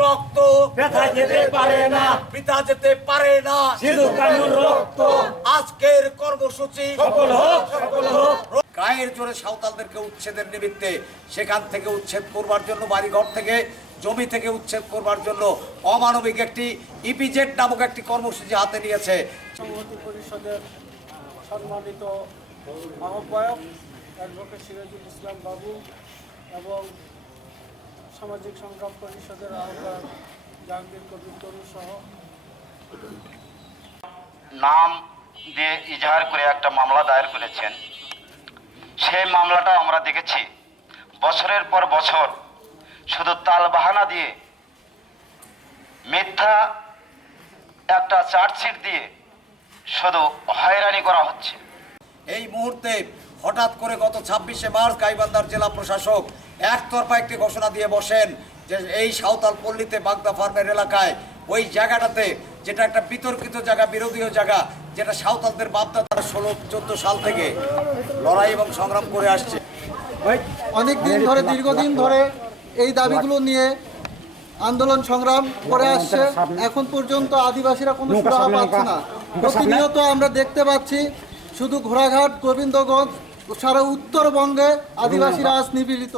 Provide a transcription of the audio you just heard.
রক্ত ব্যথা যেতে পারে না। পিতা যেতে পারে না। সিধু রক্ত। আজকের কর্মসূচি সফল হোক সফল হোক। গায়ের জোরে সাঁওতালদেরকে উচ্ছেদের নিমিত্তে সেখান থেকে উচ্ছেদ করবার জন্য বাড়িঘর থেকে জমি থেকে উচ্ছেদ করবার জন্য অমানবিক একটি ইপিজেড নামক একটি কর্মসূচি হাতে নিয়েছে। সংহতি পরিষদের সম্মানিত আহ্বায়ক অ্যাডভোকেট সিরাজুল ইসলাম বাবু এবং সামাজিক সংগ্রাম পরিষদের আহ্বায়ক জাহাঙ্গীর কবির তরু সহ নাম দিয়ে ইজাহার করে একটা মামলা দায়ের করেছেন। সেই মামলাটা আমরা দেখেছি। বছরের পর বছর শুধু তাল বাহানা দিয়ে, মিথ্যা একটা চার্জশিট দিয়ে শুধু হয়রানি করা হচ্ছে। এই মুহূর্তে হঠাৎ করে গত ছাব্বিশে মার্চ গাইবান্ধার জেলা প্রশাসক একতরফা একটি ঘোষণা দিয়ে বসেন যে এই সাঁওতাল পল্লীতে বাগদা ফার্মের এলাকায় ওই জায়গাটাতে যেটা একটা বিতর্কিত জায়গা বিরোধীয় জায়গা যেটা সাঁওতালদের বাপদাদার ষোলো চোদ্দ সাল থেকে লড়াই এবং সংগ্রাম করে আসছে। অনেক দিন ধরে দীর্ঘদিন ধরে এই দাবিগুলো নিয়ে আন্দোলন সংগ্রাম করে আসছে। এখন পর্যন্ত আদিবাসীরা কোনো সুরাহা পাচ্ছে না। প্রতিনিয়ত আমরা দেখতে পাচ্ছি শুধু ঘোড়াঘাট গোবিন্দগঞ্জ সারা উত্তরবঙ্গে আদিবাসীরা আজ নিপীড়িত।